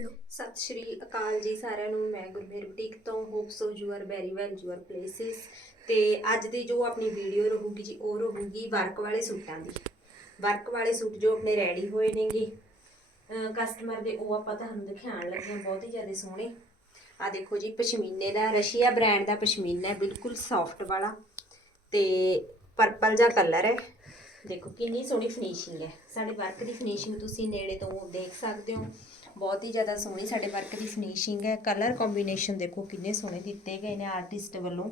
ਸਤਿ ਸ਼੍ਰੀ ਅਕਾਲ ਜੀ ਸਾਰਿਆਂ ਨੂੰ। ਮੈਂ ਗੁਰਮੇਰ ਬੁਟੀਕ ਤੋਂ hope so you are very well your places ਤੇ ਅੱਜ ਦੀ ਜੋ ਆਪਣੀ ਵੀਡੀਓ ਰਹੂਗੀ ਜੀ, ਉਹ ਰਹੂਗੀ ਵਰਕ ਵਾਲੇ ਸੂਟਾਂ ਦੀ। ਵਰਕ ਵਾਲੇ ਸੂਟ ਜੋ ਆਪਣੇ ਰੈਡੀ ਹੋਏ ਨੇਗੇ ਕਸਟਮਰ ਦੇ, ਉਹ ਆਪਾਂ ਤੁਹਾਨੂੰ ਦਿਖਾਉਣ ਲੱਗੇ ਹਾਂ, ਬਹੁਤ ਹੀ ਜ਼ਿਆਦਾ ਸੋਹਣੇ। ਆ ਦੇਖੋ ਜੀ, ਪਸ਼ਮੀਨੇ ਦਾ, ਰਸ਼ੀਆ ਬ੍ਰਾਂਡ ਦਾ ਪਸ਼ਮੀਨਾ ਹੈ, ਬਿਲਕੁਲ ਸੌਫਟ ਵਾਲਾ। ਤੇ ਪਰਪਲ ਜਿਹਾ ਕਲਰ ਹੈ। ਦੇਖੋ, ਕਿੰਨੀ ਸੋਹਣੀ ਫਿਨਿਸ਼ਿੰਗ ਹੈ। ਸਾਡੇ ਵਰਕ ਦੀ ਫਿਨਿਸ਼ਿੰਗ ਤੁਸੀਂ ਨੇੜੇ ਤੋਂ ਦੇਖ ਸਕਦੇ ਹੋ। ਬਹੁਤ ਹੀ ਜ਼ਿਆਦਾ ਸੋਹਣੀ ਸਾਡੇ ਵਰਕ ਦੀ ਫਿਨਿਸ਼ਿੰਗ ਹੈ। ਕਲਰ ਕੰਬੀਨੇਸ਼ਨ ਦੇਖੋ ਕਿੰਨੇ ਸੋਹਣੇ ਦਿੱਤੇ ਗਏ ਨੇ ਆਰਟਿਸਟ ਵੱਲੋਂ।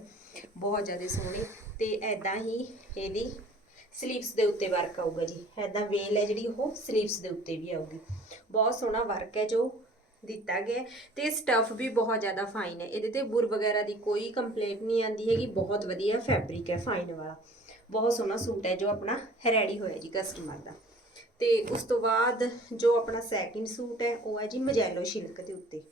ਬਹੁਤ ਜ਼ਿਆਦਾ ਸੋਹਣੇ। ਤੇ ਐਦਾਂ ਹੀ ਇਹਦੀ ਸਲੀਵਸ ਦੇ ਉੱਤੇ ਵਰਕ ਆਊਗਾ ਜੀ। ਐਦਾਂ ਵੇਲ ਹੈ ਜਿਹੜੀ, ਉਹ ਸਲੀਵਸ ਦੇ ਉੱਤੇ ਵੀ ਆਊਗੀ। ਬਹੁਤ ਸੋਹਣਾ ਵਰਕ ਹੈ ਜੋ ਦਿੱਤਾ ਗਿਆ ਹੈ। ਤੇ ਸਟਫ ਵੀ ਬਹੁਤ ਜ਼ਿਆਦਾ ਫਾਈਨ ਹੈ। ਇਹਦੇ ਤੇ ਬੁਰ ਵਗੈਰਾ ਦੀ ਕੋਈ ਕੰਪਲੇਂਟ ਨਹੀਂ ਆਂਦੀ ਹੈਗੀ। ਬਹੁਤ ਵਧੀਆ ਫੈਬਰਿਕ ਹੈ ਫਾਈਨ ਵਾਲਾ। ਬਹੁਤ ਸੋਹਣਾ ਸੂਟ ਹੈ ਜੋ ਆਪਣਾ ਰੈਡੀ ਹੋਇਆ ਜੀ ਕਸਟਮਰ ਦਾ। ਤੇ ਉਸ ਤੋਂ ਬਾਅਦ ਜੋ ਆਪਣਾ ਸੈਕਿੰਡ ਸੂਟ ਹੈ, ਉਹ ਹੈ ਜੀ ਮਜੈਲੋ ਸ਼ਿਲਕ ਦੇ ਉੱਤੇ।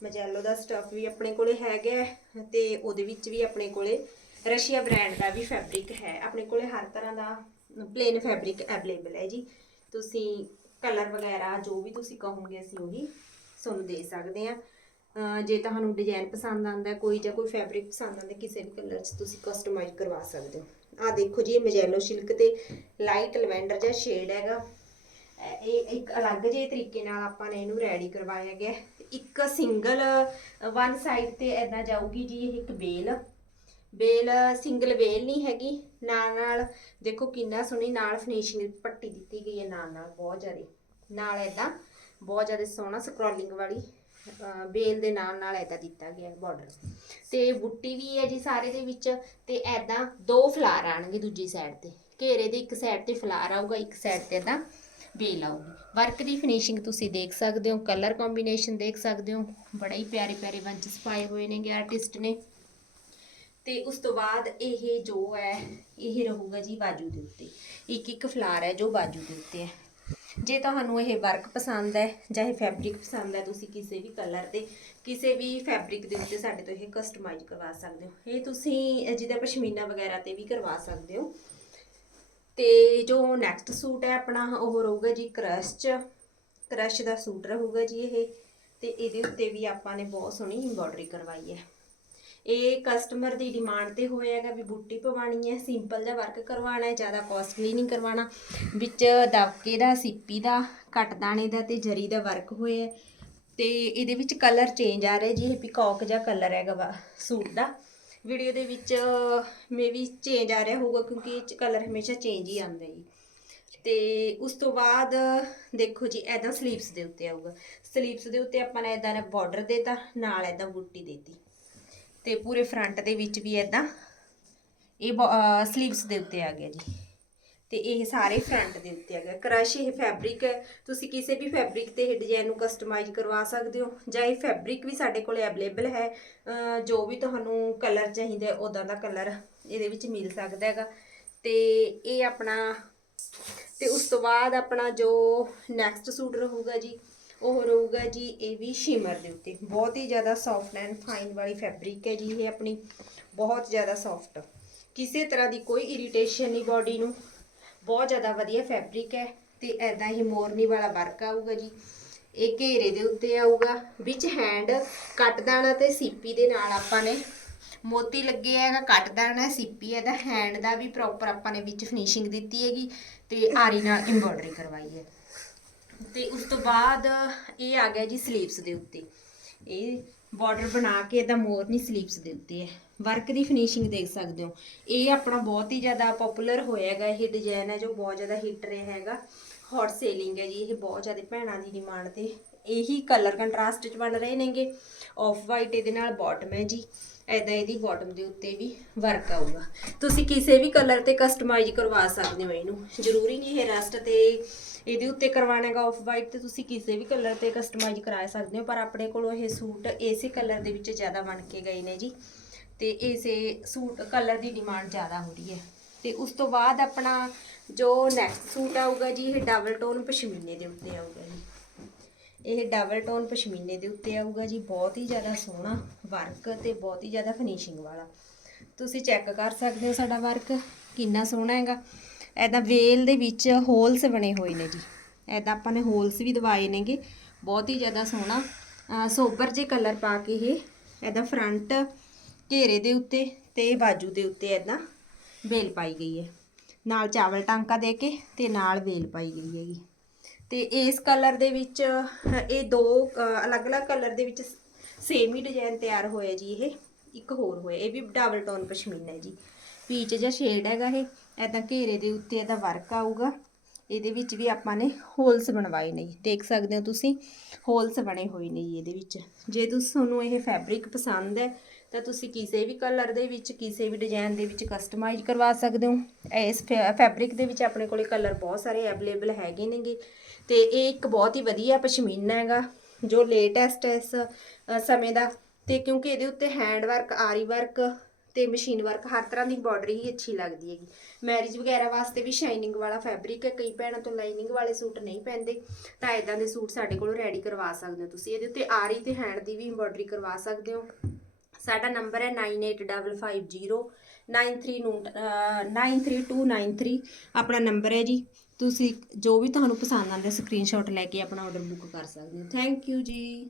ਮਜੈਲੋ ਦਾ ਸਟੱਫ ਵੀ ਆਪਣੇ ਕੋਲੇ ਹੈਗਾ ਹੈ ਤੇ ਉਹਦੇ ਵਿੱਚ ਵੀ ਆਪਣੇ ਕੋਲੇ ਰਸ਼ੀਆ ਬ੍ਰਾਂਡ ਦਾ ਵੀ ਫੈਬਰਿਕ ਹੈ। ਆਪਣੇ ਕੋਲੇ ਹਰ ਤਰ੍ਹਾਂ ਦਾ ਪਲੇਨ ਫੈਬਰਿਕ ਅਵੇਲੇਬਲ ਹੈ ਜੀ। ਤੁਸੀਂ ਕਲਰ ਵਗੈਰਾ ਜੋ ਵੀ ਤੁਸੀਂ ਕਹੋਗੇ, ਅਸੀਂ ਉਹੀ ਤੁਹਾਨੂੰ ਦੇ ਸਕਦੇ ਆ ਜੇ ਤੁਹਾਨੂੰ ਡਿਜ਼ਾਈਨ ਪਸੰਦ ਆਉਂਦਾ, ਕੋਈ ਜਾਂ ਕੋਈ ਫੈਬਰਿਕ ਪਸੰਦ ਆਉਂਦਾ, ਕਿਸੇ ਵੀ ਕਲਰ 'ਚ ਤੁਸੀਂ ਕਸਟਮਾਈਜ਼ ਕਰਵਾ ਸਕਦੇ ਹੋ। ਆ ਦੇਖੋ ਜੀ, ਇਹ ਮਜੈਲੋ ਸਿਲਕ ਤੇ ਲਾਈਟ ਲਵੈਂਡਰ ਜਿਹਾ ਸ਼ੇਡ ਹੈਗਾ। ਇਹ ਇੱਕ ਅਲੱਗ ਜਿਹੇ ਤਰੀਕੇ ਨਾਲ ਆਪਾਂ ਨੇ ਇਹਨੂੰ ਰੈਡੀ ਕਰਵਾਇਆ ਗਿਆ। ਇੱਕ ਸਿੰਗਲ ਵਨ ਸਾਈਡ ਤੇ ਐਦਾਂ ਜਾਊਗੀ ਜੀ, ਇਹ ਇੱਕ ਬੇਲ ਬੇਲ ਸਿੰਗਲ ਬੇਲ ਨਹੀਂ ਹੈਗੀ। ਨਾਲ ਨਾਲ ਦੇਖੋ ਕਿੰਨਾ ਸੋਹਣੀ, ਨਾਲ ਫਿਨਿਸ਼ਿੰਗ ਪੱਟੀ ਦਿੱਤੀ ਗਈ ਹੈ, ਨਾਲ ਨਾਲ ਬਹੁਤ ਜ਼ਿਆਦਾ। ਨਾਲ ਐਦਾਂ ਬਹੁਤ ਜ਼ਿਆਦਾ ਸੋਹਣਾ ਸਕਰੋਲਿੰਗ ਵਾਲੀ ਬੇਲ ਦੇ ਨਾਲ ਨਾਲ ਐਦਾਂ ਦਿੱਤਾ ਗਿਆ ਬਾਰਡਰ ਤੇ ਬੁੱਟੀ ਵੀ ਹੈ ਜੀ ਸਾਰੇ ਦੇ ਵਿੱਚ ਤੇ ਐਦਾਂ ਦੋ ਫਲਾਰ ਆਣਗੇ ਦੂਜੀ ਸਾਈਡ ਤੇ। ਘੇਰੇ ਦੇ ਇੱਕ ਸਾਈਡ ਤੇ ਫਲਾਰ ਆਊਗਾ, ਇੱਕ ਸਾਈਡ ਤੇ ਐਦਾਂ ਬੇਲ ਆਊਗੀ। ਵਰਕ ਦੀ ਫਿਨਿਸ਼ਿੰਗ ਤੁਸੀਂ ਦੇਖ ਸਕਦੇ ਹੋ ਕਲਰ ਕੰਬੀਨੇਸ਼ਨ ਦੇਖ ਸਕਦੇ ਹੋ। ਬੜਾ ਹੀ ਪਿਆਰੇ ਪਿਆਰੇ ਬੰਚਸ ਪਾਏ ਹੋਏ ਨੇਗੇ ਆਰਟਿਸਟ ਨੇ। ਤੇ ਉਸ ਤੋਂ ਬਾਅਦ ਇਹ ਜੋ ਹੈ, ਇਹ ਰਹੂਗਾ ਜੀ ਬਾਜੂ ਦੇ ਉੱਤੇ। ਇੱਕ ਇੱਕ ਫਲਾਰ ਹੈ ਜੋ ਬਾਜੂ ਦੇ ਉੱਤੇ ਹੈ। ਜੇ ਤੁਹਾਨੂੰ ਇਹ ਵਰਕ ਪਸੰਦ ਹੈ ਜਾਂ ਇਹ ਫੈਬਰਿਕ ਪਸੰਦ ਹੈ, ਤੁਸੀਂ ਕਿਸੇ ਵੀ ਕਲਰ ਤੇ, ਕਿਸੇ ਵੀ ਫੈਬਰਿਕ ਦੇ ਉੱਤੇ ਸਾਡੇ ਤੋਂ ਇਹ ਕਸਟਮਾਈਜ਼ ਕਰਵਾ ਸਕਦੇ ਹੋ। ਇਹ ਤੁਸੀਂ ਜਿਹਦਾ ਪਸ਼ਮੀਨਾ ਵਗੈਰਾ ਤੇ ਵੀ ਕਰਵਾ ਸਕਦੇ ਹੋ। ਤੇ ਜੋ ਨੈਕਸਟ ਸੂਟ ਹੈ ਆਪਣਾ, ਉਹ ਰਹੂਗਾ ਜੀ ਕਰਸ਼ ਚ। ਕ੍ਰਸ਼ ਦਾ ਸੂਟ ਰਹੂਗਾ ਜੀ ਇਹ। ਤੇ ਇਹਦੇ ਉੱਤੇ ਵੀ ਆਪਾਂ ਨੇ ਬਹੁਤ ਸੋਹਣੀ ਐਮਬੋਡਰੀ ਕਰਵਾਈ ਹੈ। ਇਹ ਕਸਟਮਰ ਦੀ ਡਿਮਾਂਡ ਤੇ ਹੋਇਆ ਹੈਗਾ ਵੀ ਬੂਟੀ ਪਵਾਣੀ ਹੈ ਸਿੰਪਲ ਦਾ ਵਰਕ ਕਰਵਾਉਣਾ ਹੈ, ਜ਼ਿਆਦਾ ਕਾਸਟਲੀ ਨਹੀਂ ਕਰਵਾਉਣਾ। ਵਿੱਚ ਦਬਕੇ ਦਾ, ਸਿੱਪੀ ਦਾ ਕੱਟ ਦਾਣੇ ਦਾ ਤੇ ਜਰੀ ਦਾ ਵਰਕ ਹੋਇਆ ਹੈ। ਤੇ ਇਹਦੇ ਵਿੱਚ ਕਲਰ ਚੇਂਜ ਆ ਰਿਹਾ ਜੀ, ਇਹ ਪਿਕੌਕ ਜਿਹਾ ਕਲਰ ਹੈਗਾ ਵਾ, ਸੂਟ ਦਾ। ਵੀਡੀਓ ਦੇ ਵਿੱਚ ਮੇ ਵੀ ਚੇਂਜ ਆ ਰਿਹਾ ਹੋਊਗਾ ਕਿਉਂਕਿ ਇਹ ਚ ਕਲਰ ਹਮੇਸ਼ਾ ਚੇਂਜ ਹੀ ਆਉਂਦਾ ਜੀ। ਤੇ ਉਸ ਤੋਂ ਬਾਅਦ ਦੇਖੋ ਜੀ ਐਦਾਂ ਸਲੀਵਸ ਦੇ ਉੱਤੇ ਆਊਗਾ। ਸਲੀਵਸ ਦੇ ਉੱਤੇ ਆਪਾਂ ਨੇ ਐਦਾਂ ਦਾ ਬਾਰਡਰ ਦੇਤਾ, ਨਾਲ ਐਦਾਂ ਬੁੱਟੀ ਦੇਤੀ। ਤੇ ਪੂਰੇ ਫਰੰਟ ਦੇ ਵਿੱਚ ਵੀ ਐਦਾਂ ਇਹ ਸਲੀਵਸ ਦੇ ਉੱਤੇ ਆ ਗਿਆ ਜੀ। ਤੇ ਇਹ ਸਾਰੇ ਫਰੰਟ ਦੇ ਉੱਤੇ ਆ ਗਿਆ। ਕਰਸ਼ ਇਹ ਫੈਬਰਿਕ ਹੈ। ਤੁਸੀਂ ਕਿਸੇ ਵੀ ਫੈਬਰਿਕ ਤੇ ਇਹ ਡਿਜ਼ਾਈਨ ਨੂੰ ਕਸਟਮਾਈਜ਼ ਕਰਵਾ ਸਕਦੇ ਹੋ ਜਾਂ ਇਹ ਫੈਬਰਿਕ ਵੀ ਸਾਡੇ ਕੋਲ ਅਵੇਲੇਬਲ ਹੈ। ਜੋ ਵੀ ਤੁਹਾਨੂੰ ਕਲਰ ਚਾਹੀਦਾ ਹੈ ਉਦਾਂ ਦਾ ਕਲਰ ਇਹਦੇ ਵਿੱਚ ਮਿਲ ਸਕਦਾ ਹੈਗਾ। ਤੇ ਇਹ ਆਪਣਾ, ਤੇ ਉਸ ਤੋਂ ਬਾਅਦ ਆਪਣਾ ਜੋ ਨੈਕਸਟ ਸੂਟ ਰਹੂਗਾ ਜੀ ਉਹ ਰਹੂਗਾ ਜੀ ਇਹ ਵੀ ਸ਼ਿਮਰ ਦੇ ਉੱਤੇ। ਬਹੁਤ ਹੀ ਜ਼ਿਆਦਾ ਸੌਫਟ ਐਂਡ ਫਾਈਨ ਵਾਲੀ ਫੈਬਰਿਕ ਹੈ ਜੀ ਇਹ ਆਪਣੀ। ਬਹੁਤ ਜ਼ਿਆਦਾ ਸੌਫਟ ਕਿਸੇ ਤਰ੍ਹਾਂ ਦੀ ਕੋਈ ਇਰੀਟੇਸ਼ਨ ਨਹੀਂ ਬਾਡੀ ਨੂੰ। ਬਹੁਤ ਜ਼ਿਆਦਾ ਵਧੀਆ ਫੈਬਰਿਕ ਹੈ ਤੇ ਐਦਾਂ ਹੀ ਮੋਰਨੀ ਵਾਲਾ ਵਰਕ ਆਊਗਾ ਜੀ। ਇਹ ਘੇਰੇ ਦੇ ਉੱਤੇ ਆਊਗਾ। ਵਿੱਚ ਹੈਂਡ ਕੱਟ ਦਾਣਾ ਤੇ ਸੀਪੀ ਦੇ ਨਾਲ ਆਪਾਂ ਨੇ ਮੋਤੀ ਲੱਗੇ ਹੈਗਾ, ਕੱਟ ਦਾਣਾ, ਸੀਪੀ ਹੈ ਇਹਦਾ ਹੈਂਡ ਦਾ ਵੀ ਪ੍ਰੋਪਰ ਆਪਾਂ ਨੇ ਵਿੱਚ ਫਿਨਿਸ਼ਿੰਗ ਦਿੱਤੀ ਹੈਗੀ ਤੇ ਆਰੀ ਨਾਲ ਐਮਬੋਡਰੀ ਕਰਵਾਈ ਹੈ। ਤੇ ਉਸ ਤੋਂ ਬਾਅਦ ਇਹ ਆ ਗਿਆ ਜੀ ਸਲੀਵਸ ਦੇ ਉੱਤੇ। ਇਹ ਬਾਰਡਰ ਬਣਾ ਕੇ ਇਹਦਾ ਮੋਰਨੀ ਸਲੀਵਸ ਦੇ ਉੱਤੇ ਹੈ। ਵਰਕ ਦੀ ਫਿਨਿਸ਼ਿੰਗ ਦੇਖ ਸਕਦੇ ਹੋ। ਇਹ ਆਪਣਾ ਬਹੁਤ ਹੀ ਜ਼ਿਆਦਾ ਪਪੂਲਰ ਹੋਇਆਗਾ ਇਹ ਡਿਜ਼ਾਈਨ ਹੈ ਜੋ ਬਹੁਤ ਜ਼ਿਆਦਾ ਹਿੱਟ ਰਿਹਾ ਹੈਗਾ। ਹੌਟ ਸੇਲਿੰਗ ਹੈ ਜੀ। ਇਹ ਬਹੁਤ ਜ਼ਿਆਦਾ ਭੈਣਾਂ ਦੀ ਡਿਮਾਂਡ ਤੇ ਇਹੀ ਕਲਰ ਕੰਟਰਾਸਟ ਚ ਬਣ ਰਹੇ ਨੇਗੇ। ਆਫ ਵਾਈਟ ਇਹਦੇ ਨਾਲ ਬਾਟਮ ਹੈ ਜੀ। ਐਦਾਂ ਇਹਦੀ ਬਾਟਮ ਦੇ ਉੱਤੇ ਵੀ ਵਰਕ ਆਊਗਾ। ਤੁਸੀਂ ਕਿਸੇ ਵੀ ਕਲਰ ਤੇ ਕਸਟਮਾਈਜ਼ ਕਰਵਾ ਸਕਦੇ ਹੋ ਇਹਨੂੰ। ਜ਼ਰੂਰੀ ਨਹੀਂ ਇਹ ਰਸਟ ਤੇ ਇਹਦੇ ਉੱਤੇ ਕਰਵਾਉਣਾ ਹੈਗਾ ਆਫ ਵਾਈਟ ਤੇ ਤੁਸੀਂ ਕਿਸੇ ਵੀ ਕਲਰ ਤੇ ਕਸਟਮਾਈਜ਼ ਕਰਾ ਸਕਦੇ ਹੋ, ਪਰ ਆਪਣੇ ਕੋਲੋਂ ਇਹ ਸੂਟ ਇਸੇ ਕਲਰ ਦੇ ਵਿੱਚ ਜ਼ਿਆਦਾ ਬਣ ਕੇ ਗਏ ਨੇ ਜੀ। ਤੇ ਇਸੇ ਸੂਟ ਕਲਰ ਦੀ ਡਿਮਾਂਡ ਜ਼ਿਆਦਾ ਹੋ ਰਹੀ ਹੈ। ਤੇ ਉਸ ਤੋਂ ਬਾਅਦ ਆਪਣਾ ਜੋ ਨੈਕਸਟ ਸੂਟ ਆਊਗਾ ਜੀ, ਇਹ ਡਬਲ ਟੋਨ ਪਸ਼ਮੀਨੇ ਦੇ ਉੱਤੇ ਆਊਗਾ ਜੀ। ਇਹ ਡਬਲ ਟੋਨ ਪਸ਼ਮੀਨੇ ਦੇ ਉੱਤੇ ਆਊਗਾ ਜੀ, ਬਹੁਤ ਹੀ ਜ਼ਿਆਦਾ ਸੋਹਣਾ ਵਰਕ ਤੇ ਬਹੁਤ ਹੀ ਜ਼ਿਆਦਾ ਫਿਨਿਸ਼ਿੰਗ ਵਾਲਾ। ਤੁਸੀਂ ਚੈੱਕ ਕਰ ਸਕਦੇ ਹੋ ਸਾਡਾ ਵਰਕ ਕਿੰਨਾ ਸੋਹਣਾ ਹੈਗਾ। ਐਦਾਂ ਵੇਲ ਦੇ ਵਿੱਚ ਹੋਲਸ ਬਣੇ ਹੋਏ ਨੇ ਜੀ। ਐਦਾਂ ਆਪਾਂ ਨੇ ਹੋਲਸ ਵੀ ਦਵਾਏ ਨੇਗੇ। ਬਹੁਤ ਹੀ ਜ਼ਿਆਦਾ ਸੋਹਣਾ ਸੋਬਰ ਜੇ ਕਲਰ ਪਾ ਕੇ ਇਹ ਇਹਦਾ ਫਰੰਟ ਘੇਰੇ ਦੇ ਉੱਤੇ ਤੇ ਬਾਜੂ ਦੇ ਉੱਤੇ ਇਦਾਂ ਵੇਲ ਪਾਈ ਗਈ ਹੈ। ਨਾਲ ਚਾਵਲ ਟਾਂਕਾ ਦੇ ਕੇ ਤੇ ਨਾਲ ਵੇਲ ਪਾਈ ਗਈ ਹੈਗੀ। ਤੇ ਇਸ ਕਲਰ ਦੇ ਵਿੱਚ, ਇਹ ਦੋ ਅਲੱਗ-ਅਲੱਗ ਕਲਰ ਦੇ ਵਿੱਚ ਸੇਮ ਹੀ ਡਿਜ਼ਾਈਨ ਤਿਆਰ ਹੋਇਆ ਜੀ ਇਹ। ਇੱਕ ਹੋਰ ਹੋਇਆ, ਇਹ ਵੀ ਡਬਲ ਟੋਨ ਪਸ਼ਮੀਨਾ ਹੈ ਜੀ। ਪੀਚ ਜਿਹਾ ਸ਼ੇਡ ਹੈਗਾ ਇਹ। ਐਦਾਂ ਘੇਰੇ ਦੇ ਉੱਤੇ ਇਹਦਾ ਵਰਕ ਆਊਗਾ। ਇਹਦੇ ਵਿੱਚ ਵੀ ਆਪਾਂ ਨੇ ਹੋਲਸ ਬਣਵਾਏ ਨੇ ਦੇਖ ਸਕਦੇ ਹੋ ਤੁਸੀਂ, ਹੋਲਸ ਬਣੇ ਹੋਏ ਨੇ ਜੀ ਇਹਦੇ ਵਿੱਚ। ਜੇ ਤੁਸੀਂ, ਤੁਹਾਨੂੰ ਇਹ ਫੈਬਰਿਕ ਪਸੰਦ ਹੈ, ਤਾਂ ਤੁਸੀਂ ਕਿਸੇ ਵੀ ਕਲਰ ਦੇ ਵਿੱਚ, ਕਿਸੇ ਵੀ ਡਿਜ਼ਾਈਨ ਦੇ ਵਿੱਚ ਕਸਟਮਾਈਜ਼ ਕਰਵਾ ਸਕਦੇ ਹੋ। ਇਸ ਫੈਬਰਿਕ ਦੇ ਵਿੱਚ ਆਪਣੇ ਕੋਲੇ ਕਲਰ ਬਹੁਤ ਸਾਰੇ ਅਵੇਲੇਬਲ ਹੈਗੇ ਨੇਗੇ। ਤੇ ਇਹ ਇੱਕ ਬਹੁਤ ਹੀ ਵਧੀਆ ਪਸ਼ਮੀਨਾ ਹੈਗਾ, ਜੋ ਲੇਟੈਸਟ ਇਸ ਸਮੇਂ ਦਾ। ਤੇ ਕਿਉਂਕਿ ਇਹਦੇ ਉੱਤੇ ਹੈਂਡ ਵਰਕ ਆਰੀ ਵਰਕ ਤੇ ਮਸ਼ੀਨ ਵਰਕ ਹਰ ਤਰ੍ਹਾਂ ਦੀ ਬਾਰਡਰ ਹੀ ਅੱਛੀ ਲੱਗਦੀ ਹੈਗੀ। ਮੈਰਿਜ ਵਗੈਰਾ ਵਾਸਤੇ ਵੀ ਸ਼ਾਈਨਿੰਗ ਵਾਲਾ ਫੈਬਰਿਕ ਹੈ, ਕਈ ਭੈਣਾਂ ਤੋਂ ਲਾਈਨਿੰਗ ਵਾਲੇ ਸੂਟ ਨਹੀਂ ਪੈਂਦੇ ਤਾਂ ਇਦਾਂ ਦੇ ਸੂਟ ਸਾਡੇ ਕੋਲੋਂ ਰੈਡੀ ਕਰਵਾ ਸਕਦੇ ਹੋ ਤੁਸੀਂ। ਇਹਦੇ ਉੱਤੇ ਆਰੀ ਤੇ ਹੈਂਡ ਦੀ ਵੀ ਐਮਬੋਡਰੀ ਕਰਵਾ ਸਕਦੇ ਹੋ। ਸਾਡਾ ਨੰਬਰ ਹੈ 985509 93 ਨੂੰ ਅਹ 93293 ਆਪਣਾ ਨੰਬਰ ਹੈ ਜੀ। ਤੁਸੀਂ ਜੋ ਵੀ ਤੁਹਾਨੂੰ ਪਸੰਦ ਆਉਂਦਾ ਸਕਰੀਨਸ਼ਾਟ ਲੈ ਕੇ ਆਪਣਾ ਆਰਡਰ ਬੁੱਕ ਕਰ ਸਕਦੇ ਹੋ। ਥੈਂਕ ਯੂ ਜੀ।